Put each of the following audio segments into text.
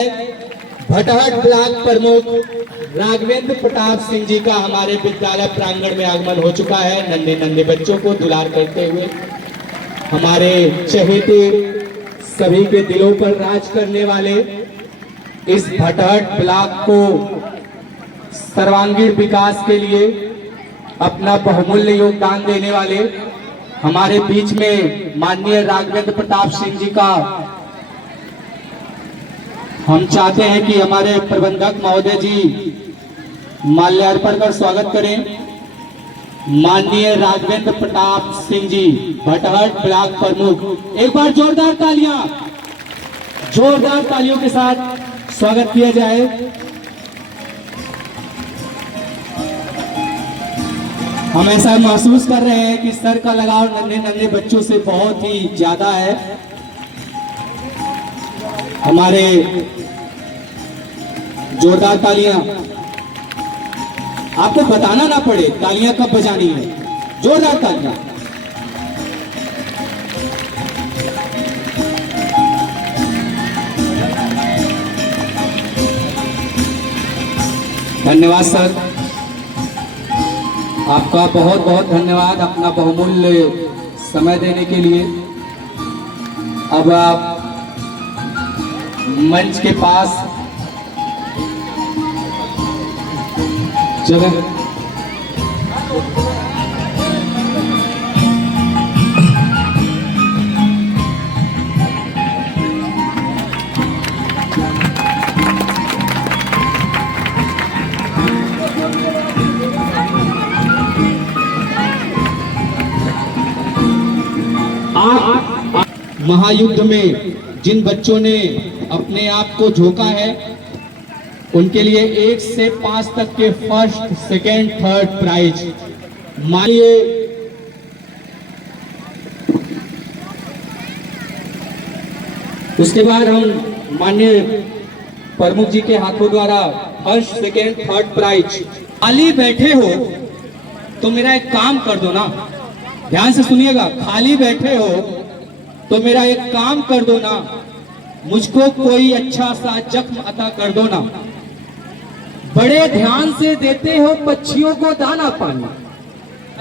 Bhathat block प्रमुख राघवेंद्र प्रताप सिंह जी का हमारे विद्यालय प्रांगण में आगमन हो चुका है। नन्हे नन्हे बच्चों को दुलार करते हुए हमारे चहेते सभी के दिलों पर राज करने वाले इस भटहट ब्लॉक को सर्वांगीण विकास के लिए अपना बहुमूल्य योगदान देने वाले हमारे बीच में माननीय राघवेंद्र प्रताप सिंह जी का हम चाहते हैं कि हमारे प्रबंधक महोदय जी माल्यार्पण कर स्वागत करें। माननीय राघवेंद्र प्रताप सिंह जी भटहट ब्लॉक प्रमुख, एक बार जोरदार तालियों के साथ स्वागत किया जाए। हम ऐसा महसूस कर रहे हैं कि सर का लगाव नन्हे नन्हे बच्चों से बहुत ही ज्यादा है। हमारे जोरदार तालियां, आपको बताना ना पड़े तालियां कब बजानी है। जोरदार तालियां। धन्यवाद सर, आपका बहुत बहुत धन्यवाद अपना बहुमूल्य समय देने के लिए। अब आप मंच के पास जगह महायुद्ध में जिन बच्चों ने अपने आप को झोंका है उनके लिए 1 से 5 तक के फर्स्ट, सेकेंड, थर्ड प्राइज। मानिए उसके बाद हम माननीय प्रमुख जी के हाथों द्वारा फर्स्ट, सेकेंड, थर्ड प्राइज। खाली बैठे हो तो मेरा एक काम कर दो ना, ध्यान से सुनिएगा। खाली बैठे हो तो मेरा एक काम कर दो ना, मुझको कोई अच्छा सा जख्म अता कर दो ना। बड़े ध्यान से देते हो पक्षियों को दाना पानी,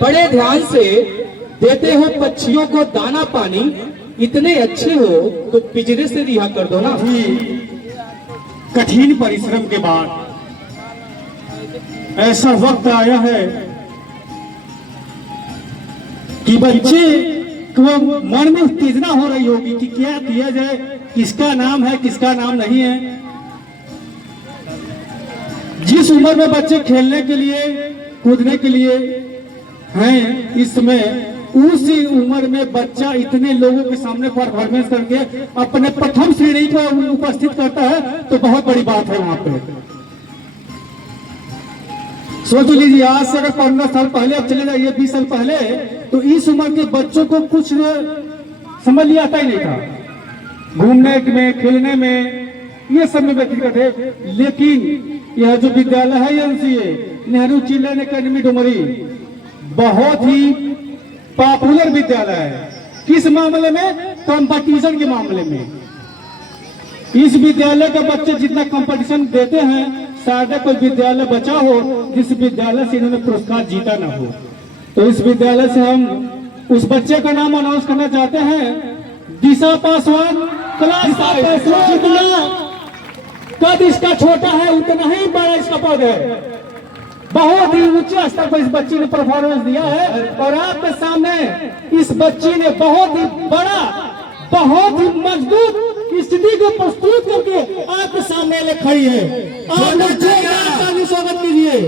बड़े ध्यान से देते हो पक्षियों को दाना पानी। इतने अच्छे हो तो पिंजरे से रिहा कर दो ना। कठिन परिश्रम के बाद ऐसा वक्त आया है कि बच्चे को मन में उत्तेजना हो रही होगी कि क्या किया जाए, किसका नाम है, किसका नाम नहीं है। जिस उम्र में बच्चे खेलने के लिए, कूदने के लिए हैं, इस समय उसी उम्र में बच्चा इतने लोगों के सामने परफॉर्मेंस करके अपने प्रथम श्रेणी को उपस्थित करता है तो बहुत बड़ी बात है। वहां पे सोच लीजिए, आज से अगर 15 साल पहले अब चले जाइए, 20 साल पहले, तो इस उम्र के बच्चों को कुछ समझ लिया आता ही नहीं था। घूमने में, खेलने में, ये सब में व्यक्तिगत है। लेकिन यह जो विद्यालय है NCA Nehru children academy Dumri बहुत ही पॉपुलर विद्यालय है। किस मामले में? कंपटीशन के मामले में। इस विद्यालय के बच्चे जितना कंपटीशन देते हैं, शायद कोई विद्यालय बचा हो जिस विद्यालय से इन्होंने पुरस्कार जीता ना हो। तो इस विद्यालय से हम उस बच्चे का नाम अनाउंस करना चाहते हैं, दिशा पासवान, क्लास 5। जितना कद इसका छोटा है उतना ही बड़ा इसका पद है। बहुत ही ऊंचे स्तर पर इस बच्ची ने परफॉर्मेंस दिया है और आपके सामने इस बच्ची ने बहुत ही बड़ा, बहुत ही मजबूत स्थिति को प्रस्तुत करके आपके सामने ले खड़ी है। और स्वागत कीजिए।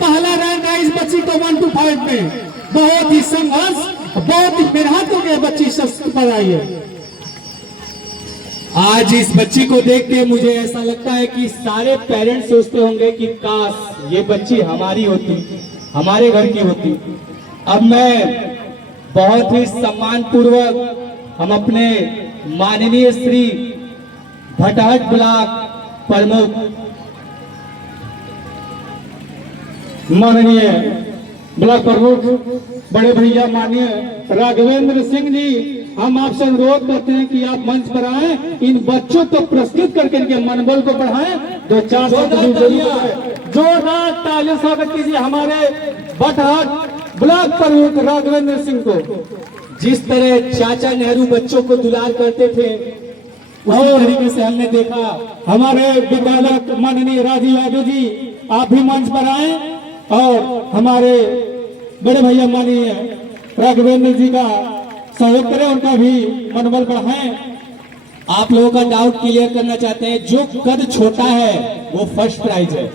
पहला रैंक है इस बच्ची को 1 to 5 में। बहुत ही संघर्ष, बहुत ही मेहनत करके बच्ची शस्त्र पर आई है। आज इस बच्ची को देख के मुझे ऐसा लगता है कि सारे पेरेंट्स सोचते होंगे कि काश ये बच्ची हमारी होती, हमारे घर की होती। अब मैं बहुत ही सम्मान पूर्वक हम अपने माननीय श्री भटहट ब्लॉक प्रमुख माननीय ब्लॉक प्रमुख बड़े भैया माननीय राघवेंद्र सिंह जी हम आपसे अनुरोध करते हैं कि आप मंच पर आए, इन बच्चों को पुरस्कृत करके इनके मनोबल को बढ़ाएं। दो चार जोरदार तालियां स्वागत कीजिए हमारे बटहाट ब्लॉक प्रमुख राघवेंद्र सिंह को। जिस तरह चाचा नेहरू बच्चों को दुलार करते थे, उसी तरीके से हमने देखा। हमारे विधायक माननीय राजीव यादव जी, आप भी मंच पर आए और हमारे बड़े भैया माननीय राघवेंद्र जी का सहयोग करें, उनका भी मनोबल बढ़ाएं। आप लोगों का डाउट क्लियर करना चाहते हैं, जो कद छोटा है वो फर्स्ट प्राइज है,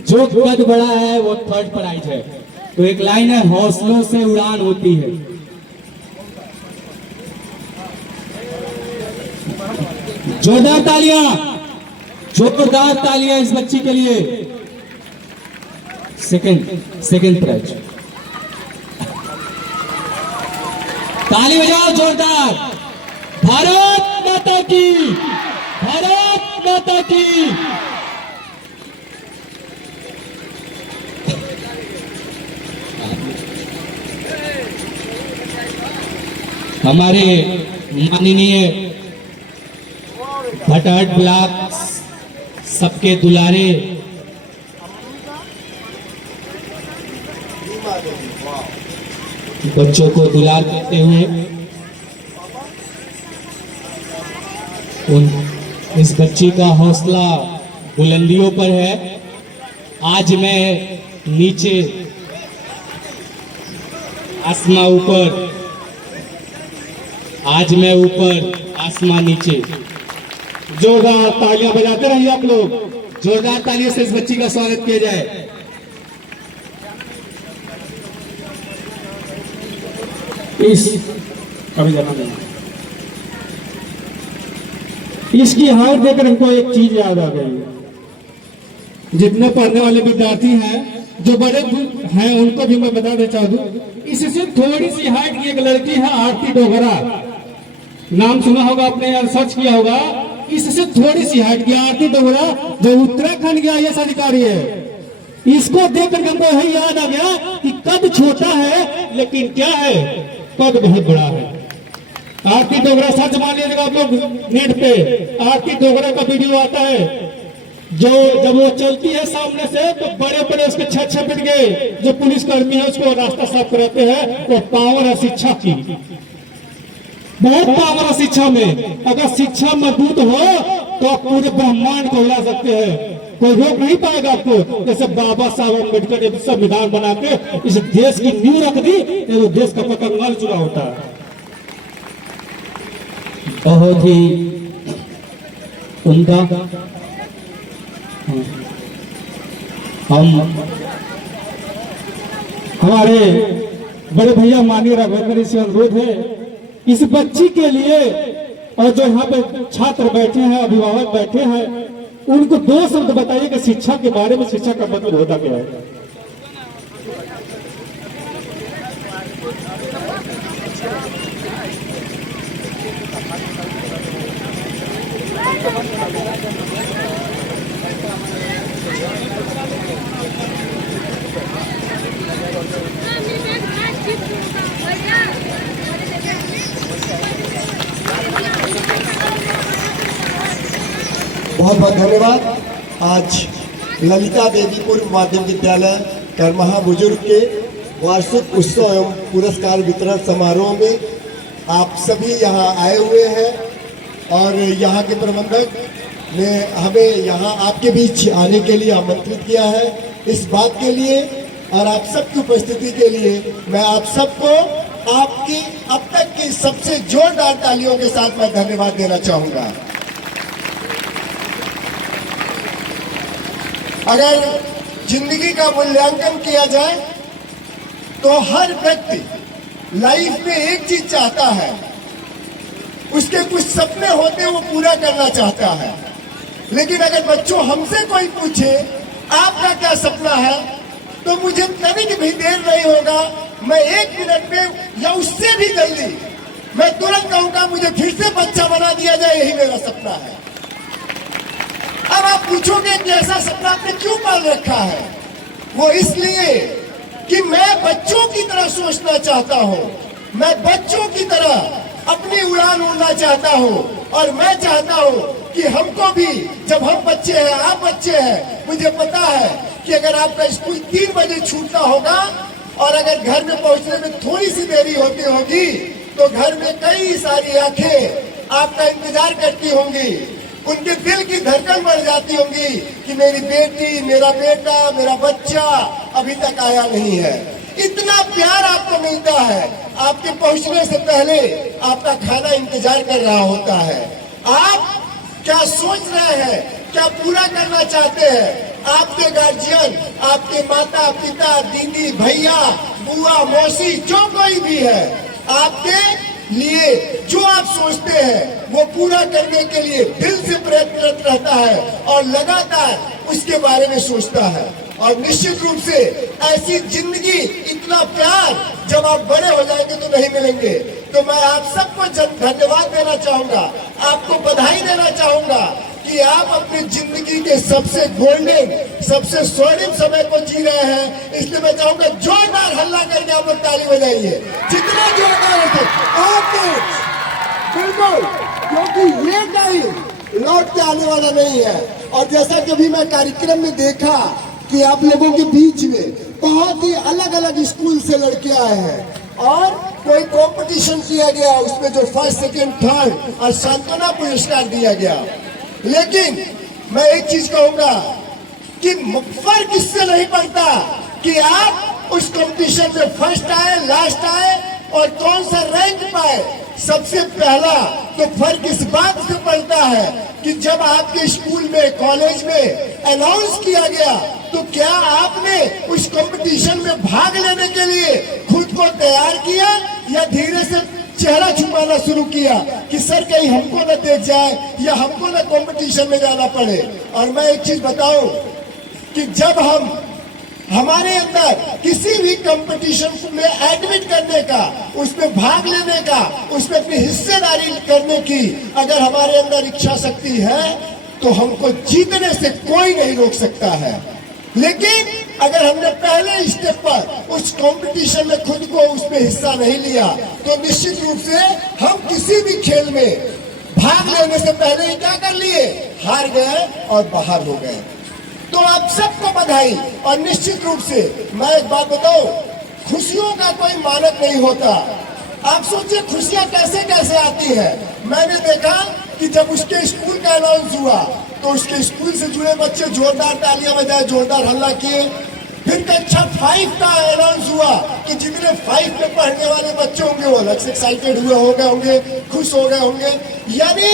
जो कद बड़ा है वो थर्ड प्राइज है। तो एक लाइन है, हौसलों से उड़ान होती है। जोरदार तालियां, जोरदार तालियां इस बच्ची के लिए। सेकंड प्राइज, ताली बजाओ जोरदार। भारत माता की, भारत माता की। हमारे माननीय बटहाट ब्लॉक सबके दुलारे बच्चों को दुलार करते हुए इस बच्ची का हौसला बुलंदियों पर है। आज मैं नीचे, आसमां ऊपर, आज मैं ऊपर आसमां नीचे। जोरदार तालियां बजाते रहिए आप लोग। जोरदार तालियों से इस बच्ची का स्वागत किया जाए। इसकी हालत देखकर हमको एक चीज याद आ गई। जितने पढ़ने वाले विद्यार्थी हैं, जो बड़े हैं, उनको भी मैं बता देना चाहूँ, इससे थोड़ी सी हाइट की एक लड़की है, आरती डोगरा, नाम सुना होगा आपने या सर्च किया होगा। इससे थोड़ी सी हाइट की आरती डोगरा, जो उत्तराखंड की IAS अधिकारी है, इसको देखकर हमको यही याद आ गया कि कद छोटा है लेकिन क्या है, पद बहुत बड़ा है। आरती डोगरा, सर्च मान लीजिएगा आप लोग नेट पे, आरती डोगरा का वीडियो आता है, जो जब वो चलती है सामने से तो बड़े बड़े उसके छह पिट गए जो पुलिसकर्मी है उसको रास्ता साफ कराते हैं। वो पावर है शिक्षा की, बहुत पावर है शिक्षा में। अगर शिक्षा मजबूत हो तो आप पूरे ब्रह्मांड को हिला सकते हैं, कोई रोक नहीं पाएगा आपको। जैसे बाबा साहब अम्बेडकर ने संविधान बना के इस देश की नींव रख दी, तो देश का पतंगाल चुरा होता है। बहुत ही उम्दा। हमारे बड़े भैया माननीय राघवेंद्र से अनुरोध है, इस बच्ची के लिए, और जो यहाँ पे छात्र बैठे हैं, अभिभावक बैठे हैं, उनको दो शब्द बताइए कि शिक्षा के बारे में, शिक्षा का मतलब होता क्या है। बहुत बहुत धन्यवाद। आज ललिता देवी पूर्व माध्यमिक विद्यालय करमहा बुजुर्ग के वार्षिक उत्सव एवं पुरस्कार वितरण समारोह में आप सभी यहाँ आए हुए हैं और यहाँ के प्रबंधक ने हमें यहाँ आपके बीच आने के लिए आमंत्रित किया है। इस बात के लिए और आप सबकी उपस्थिति के लिए मैं आप सबको आपकी अब तक की सबसे जोरदार तालियों के साथ मैं धन्यवाद देना चाहूँगा। अगर जिंदगी का मूल्यांकन किया जाए तो हर व्यक्ति लाइफ में एक चीज चाहता है, उसके कुछ सपने होते हैं वो पूरा करना चाहता है। लेकिन अगर बच्चों हमसे कोई पूछे आपका क्या सपना है, तो मुझे तनिक भी देर नहीं होगा, मैं 1 मिनट में या उससे भी जल्दी मैं तुरंत कहूंगा मुझे फिर से बच्चा बना दिया जाए, यही मेरा सपना है। अब आप पूछोगे कि ऐसा सपना आपने क्यों पाल रखा है? वो इसलिए कि मैं बच्चों की तरह सोचना चाहता हूं, मैं बच्चों की तरह अपनी उड़ान उड़ना चाहता हूँ। और मैं चाहता हूँ कि हमको भी, जब हम बच्चे हैं, आप बच्चे हैं, मुझे पता है कि अगर आपका स्कूल 3 बजे छूटता होगा और अगर घर में पहुंचने में थोड़ी सी देरी होती होगी तो घर में कई सारी आंखें आपका इंतजार करती होंगी, उनके दिल की धड़कन बढ़ जाती होंगी कि मेरी बेटी, मेरा बेटा, मेरा बच्चा अभी तक आया नहीं है। इतना प्यार आपको मिलता है, आपके पहुंचने से पहले आपका खाना इंतजार कर रहा होता है। आप क्या सोच रहे हैं, क्या पूरा करना चाहते हैं? आपके गार्जियन, आपके माता पिता, दीदी, भैया, बुआ, मौसी, जो कोई भी है, आपके लिए जो आप सोचते हैं वो पूरा करने के लिए दिल से प्रयत्नरत रहता है और लगातार उसके बारे में सोचता है। और निश्चित रूप से ऐसी जिंदगी, इतना प्यार जब आप बड़े हो जाएंगे तो नहीं मिलेंगे। तो मैं आप सबको धन्यवाद देना चाहूंगा, आपको बधाई देना चाहूंगा कि आप अपनी जिंदगी के सबसे गोल्डन, सबसे स्वर्णिम समय को जी रहे हैं। इसलिए मैं चाहूंगा जोरदार हल्ला करके आप लोग ताली बजाइए, जितना जोरदार हो आपको, बिल्कुल, क्योंकि ये टाइम लौट के आने वाला नहीं है। और जैसा कि अभी मैं कार्यक्रम में देखा कि आप लोगों के बीच में बहुत ही अलग अलग स्कूल से लड़के आए हैं और कोई कंपटीशन किया गया, उसमें जो फर्स्ट, सेकंड, थर्ड और सांत्वना पुरस्कार दिया गया। लेकिन मैं एक चीज कहूंगा कि फर्क इससे नहीं पड़ता कि आप उस कंपटीशन में फर्स्ट आए, लास्ट आए और कौन सा रैंक पाए। सबसे पहला तो फर्क इस बात से पड़ता है कि जब आपके स्कूल में, कॉलेज में अनाउंस किया गया तो क्या आपने उस कंपटीशन में भाग लेने के लिए खुद को तैयार किया या धीरे से चेहरा छुपाना शुरू किया कि सर कहीं हमको न देख जाए या हमको न कंपटीशन में जाना पड़े। और मैं एक चीज बताऊं कि जब हमारे अंदर किसी भी कंपटीशन में एडमिट करने का, उसमें भाग लेने का, उसमें अपनी हिस्सेदारी करने की अगर हमारे अंदर इच्छा शक्ति है तो हमको जीतने से कोई नहीं रोक सकता है। लेकिन अगर हमने पहले स्टेप पर उस कंपटीशन में खुद को उसमें हिस्सा नहीं लिया तो निश्चित रूप से हम किसी भी खेल में भाग लेने से पहले ही क्या कर लिए, हार गए और बाहर हो गए। तो आप सबको बधाई। और निश्चित रूप से मैं एक बात बताऊं, खुशियों का कोई मानक नहीं होता। आप सोचिए खुशियां कैसे कैसे आती है। मैंने देखा कि जब उसके स्कूल का अनाउंस हुआ तो उसके स्कूल से जुड़े बच्चे जोरदार तालियां बजाए, जोरदार हल्ला किए। फिर कक्षा 5 का अनाउंस हुआ कि जितने 5 में पढ़ने वाले बच्चे होंगे वो अलग से एक्साइटेड हुए हो गए होंगे, खुश हो गए होंगे। यानी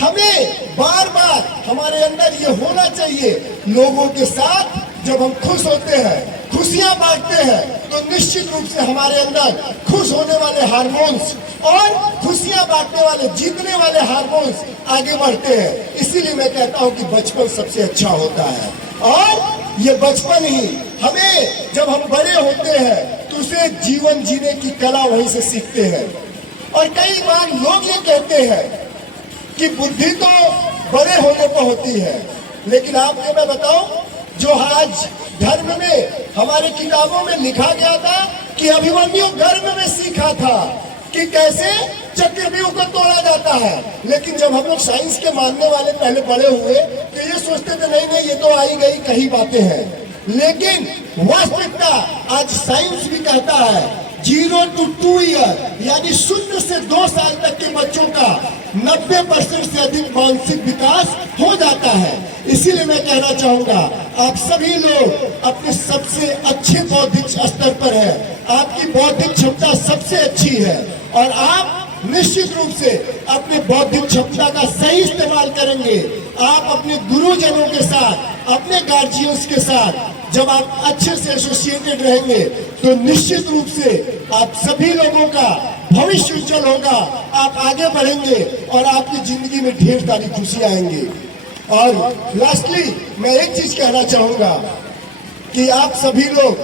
हमें बार बार हमारे अंदर ये होना चाहिए, लोगों के साथ जब हम खुश होते हैं, खुशियां बांटते हैं तो निश्चित रूप से हमारे अंदर खुश होने वाले हार्मोन्स और खुशियां बांटने वाले, जीतने वाले हार्मोन्स आगे बढ़ते हैं। इसीलिए मैं कहता हूं कि बचपन सबसे अच्छा होता है। और ये बचपन ही हमें, जब हम बड़े होते हैं तो उसे जीवन जीने की कला वहीं से सीखते हैं। और कई बार लोग ये कहते हैं कि बुद्धि तो बड़े होने पर होती है, लेकिन आपको मैं बताऊं, जो आज धर्म में हमारे किताबों में लिखा गया था कि अभिमन्यु गर्भ में सीखा था कि कैसे चक्रव्यूह को तोड़ा जाता है। लेकिन जब हम लोग साइंस के मानने वाले पहले बड़े हुए तो ये सोचते थे नहीं नहीं ये तो आई गई कहीं बातें हैं। लेकिन वास्तविकता आज साइंस भी कहता है 0 to 2 ईयर यानी 0 से 2 साल तक के बच्चों का 90% से अधिक मानसिक विकास हो जाता है। इसीलिए मैं कहना चाहूंगा आप सभी लोग अपने सबसे अच्छे बौद्धिक स्तर पर है, आपकी बौद्धिक क्षमता सबसे अच्छी है और आप निश्चित रूप से अपने बौद्धिक क्षमता का सही इस्तेमाल करेंगे। आप अपने गुरुजनों के साथ, अपने गार्जियंस के साथ जब आप अच्छे से एसोसिएटेड रहेंगे तो निश्चित रूप से आप सभी लोगों का भविष्य उज्जवल होगा, आप आगे बढ़ेंगे और आपकी जिंदगी में ढेर सारी खुशियां आएंगी। और लास्टली मैं एक चीज कहना चाहूंगा कि आप सभी लोग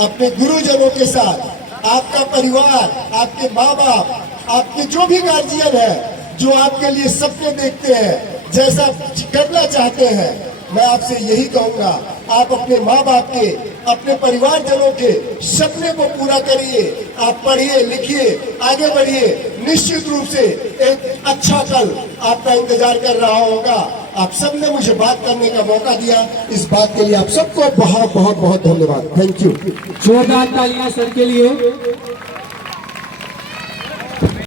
अपने गुरुजनों के साथ, आपका परिवार, आपके माँ बाप, आपके जो भी गार्जियन है जो आपके लिए सपने देखते हैं, जैसा करना चाहते हैं, मैं आपसे यही कहूंगा, आप अपने माँ बाप के, अपने परिवारजनों के सपने को पूरा करिए। आप पढ़िए, लिखिए, आगे बढ़िए। निश्चित रूप से एक अच्छा कल आपका इंतजार कर रहा होगा। आप सबने मुझे बात करने का मौका दिया, इस बात के लिए आप सबको बहुत बहुत बहुत धन्यवाद। Thank you. जोरदार तालियां सर के लिए।